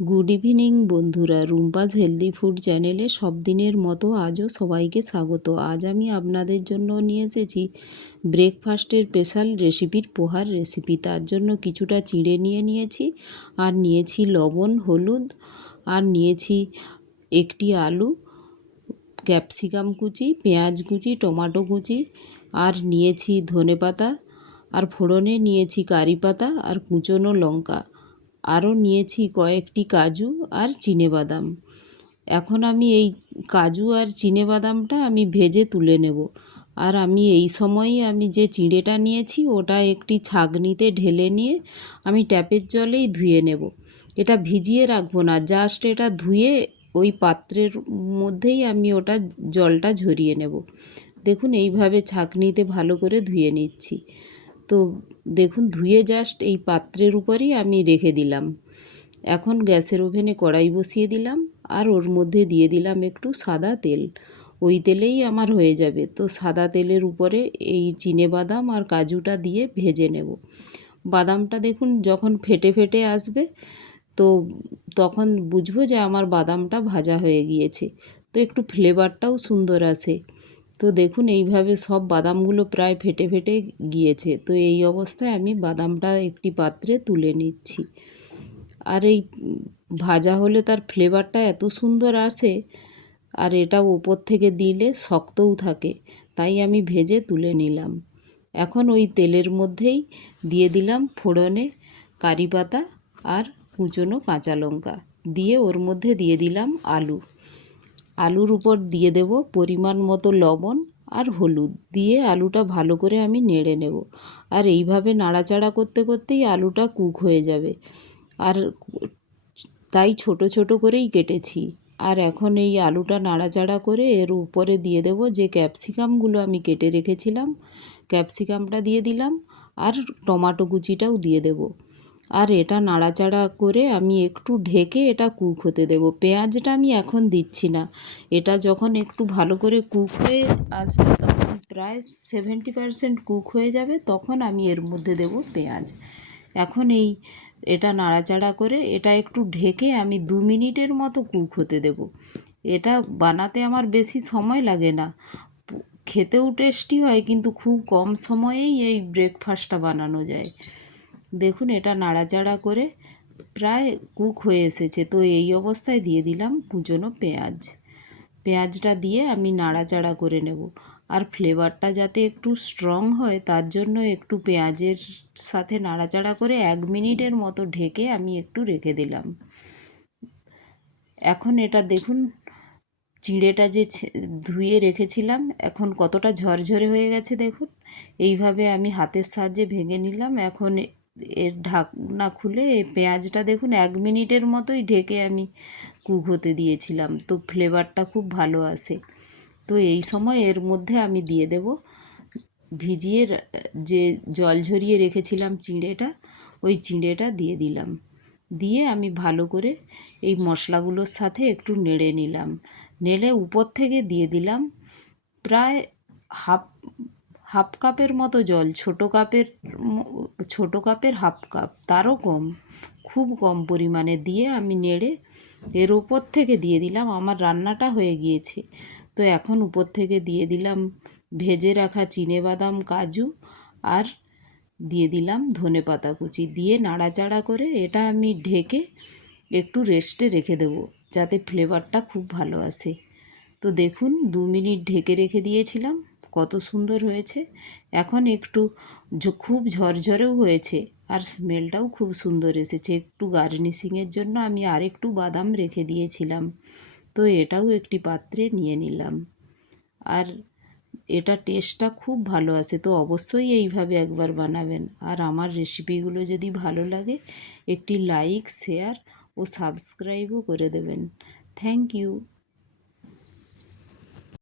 Good evening বন্ধুরা, Rumpa's healthy food চ্যানেলে সব দিনের মতো আজও সবাইকে স্বাগত। আজ আমি আপনাদের জন্য নিয়ে এসেছি ব্রেকফাস্টের স্পেশাল রেসিপির পোহার রেসিপি। তার জন্য কিছুটা চিঁড়ে নিয়েছি, আর নিয়েছি লবণ, হলুদ, আর নিয়েছি একটি আলু, ক্যাপসিকাম কুচি, পেঁয়াজ কুচি, টমেটো কুচি, আর নিয়েছি ধনেপাতা, আর ফোড়নে নিয়েছি কারি পাতা আর কুচনো লঙ্কা। আরও নিয়েছি কয়েকটি কাজু আর চিনেবাদাম। এখন আমি এই কাজু আর চিনেবাদামটা আমি ভেজে তুলে নেব। আর আমি এই সময়ে আমি যে চিঁড়েটা নিয়েছি ওটা একটি ছাঁকনিতে ঢেলে নিয়ে আমি ট্যাপের জলেই ধুয়ে নেব। এটা ভিজিয়ে রাখবো না, জাস্ট এটা ধুয়ে ওই পাত্রের মধ্যেই আমি ওটা জলটা ঝরিয়ে নেব। দেখুন এইভাবে ছাঁকনিতে ভালো করে ধুয়ে নিচ্ছি। তো দেখুন ধুয়ে জাস্ট এই পাত্রের উপরই আমি রেখে দিলাম। এখন গ্যাসের ওভেনে কড়াই বসিয়ে দিলাম, আর ওর মধ্যে দিয়ে দিলাম একটু সাদা তেল। ওই তেলেই আমার হয়ে যাবে। তো সাদা তেলের উপরে এই চিনেবাদাম আর কাজুটা দিয়ে ভেজে নেব। বাদামটা দেখুন যখন ফেটে ফেটে আসবে, তো তখন বুঝবো যে আমার বাদামটা ভাজা হয়ে গিয়েছে। তো একটু ফ্লেভারটাও সুন্দর আসে। তো দেখুন এইভাবে সব বাদামগুলো প্রায় ফেটে ফেটে গিয়েছে। তো এই অবস্থায় আমি বাদামটা একটি পাত্রে তুলে নিচ্ছি। আর এই ভাজা হলে তার ফ্লেভারটা এত সুন্দর আসে, আর এটা ওপর থেকে দিলে শক্তও থাকে, তাই আমি ভেজে তুলে নিলাম। এখন ওই তেলের মধ্যেই দিয়ে দিলাম ফোড়নে কারি পাতা আর কুচনো কাঁচা লঙ্কা, দিয়ে ওর মধ্যে দিয়ে দিলাম আলুর উপর দিয়ে দেব পরিমাণ মতো লবণ আর হলুদ, দিয়ে আলুটা ভালো করে আমি নেড়ে নেব। আর এইভাবে নাড়াচাড়া করতে করতেই আলুটা কুক হয়ে যাবে। আর তাই ছোট ছোট করেই কেটেছি। আর এখন এই আলুটা নাড়াচাড়া করে এর উপরে দিয়ে দেব যে ক্যাপসিকামগুলো আমি কেটে রেখেছিলাম, ক্যাপসিকামটা দিয়ে দিলাম, আর টমেটো কুচিটাও দিয়ে দেব। আর এটা নাড়াচাড়া করে আমি একটু ঢেকে এটা কুক হতে দেব। পেঁয়াজটা আমি এখন দিচ্ছি না, এটা যখন একটু ভালো করে কুক হয়ে আসবে, তখন প্রায় 70% কুক হয়ে যাবে, তখন আমি এর মধ্যে দেব পেঁয়াজ। এখন এটা নাড়াচাড়া করে এটা একটু ঢেকে আমি 2 মিনিটের মতো কুক হতে দেব। এটা বানাতে আমার বেশি সময় লাগে না, খেতেও টেস্টি হয়, কিন্তু খুব কম সময়েই এই ব্রেকফাস্টটা বানানো যায়। দেখুন এটা নাড়াচাড়া করে প্রায় কুক হয়ে এসেছে। তো এই অবস্থায় দিয়ে দিলাম কুচনো পেঁয়াজটা দিয়ে আমি নাড়াচাড়া করে নেব। আর ফ্লেভারটা যাতে একটু স্ট্রং হয়, তার জন্য একটু পেঁয়াজের সাথে নাড়াচাড়া করে 1 মিনিটের মতো ঢেকে আমি একটু রেখে দিলাম। এখন এটা দেখুন চিঁড়েটা যে ধুয়ে রেখেছিলাম এখন কতটা ঝরঝরে হয়ে গেছে দেখুন। এইভাবে আমি হাতের সাহায্যে ভেঙে নিলাম। এখন এর ঢাকনা খুলে এই পেঁয়াজটা দেখুন 1 মিনিটের মতোই ঢেকে আমি কুক হতে দিয়েছিলাম, তো ফ্লেভারটা খুব ভালো আসে। তো এই সময় এর মধ্যে আমি দিয়ে দেব ভিজিয়ে যে জল ঝরিয়ে রেখেছিলাম চিঁড়েটা, ওই চিঁড়েটা দিয়ে দিলাম। দিয়ে আমি ভালো করে এই মশলাগুলোর সাথে একটু নেড়ে নিলাম। নেড়ে উপর থেকে দিয়ে দিলাম প্রায় হাফ কাপের মতো জল, ছোটো কাপের হাফ কাপ, তারও কম, খুব কম পরিমাণে দিয়ে আমি নেড়ে এর উপর থেকে দিয়ে দিলাম, আমার রান্নাটা হয়ে গিয়েছে। তো এখন উপর থেকে দিয়ে দিলাম ভেজে রাখা চিনেবাদাম, কাজু, আর দিয়ে দিলাম ধনেপাতা কুচি, দিয়ে নাড়াচাড়া করে এটা আমি ঢেকে একটু রেস্টে রেখে দেবো, যাতে ফ্লেভারটা খুব ভালো আসে। তো দেখুন 2 মিনিট ঢেকে রেখে দিয়েছিলাম, কত সুন্দর হয়েছে। এখন একটু খুব ঝরঝরেও হয়েছে, আর স্মেলটাও খুব সুন্দর এসেছে। একটু গার্নিশিংয়ের জন্য আমি আরেকটু বাদাম রেখে দিয়েছিলাম। তো এটাও একটি পাত্রে নিয়ে নিলাম। আর এটা টেস্টটা খুব ভালো আসে। তো অবশ্যই এইভাবে একবার বানাবেন। আর আমার রেসিপিগুলো যদি ভালো লাগে একটি লাইক, শেয়ার ও সাবস্ক্রাইবও করে দেবেন। Thank you.